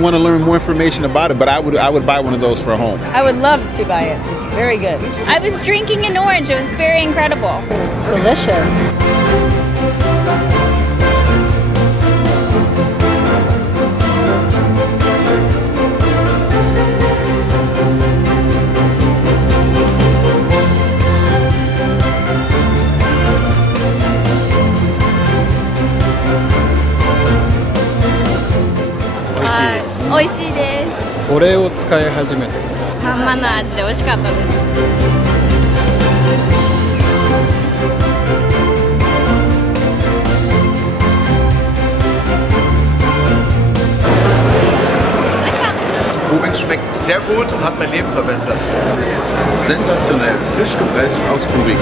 want to learn more information about it, but I would buy one of those for a home. I would love to buy it. It's very good. I was drinking an orange. It was very incredible. It's delicious.美味しいです。これを使い始めてまんまの味で美味しかったです。Koblenz schmeckt sehr gut und hat mein Leben verbessert. Sensationell, frisch gepresst aus Kubik.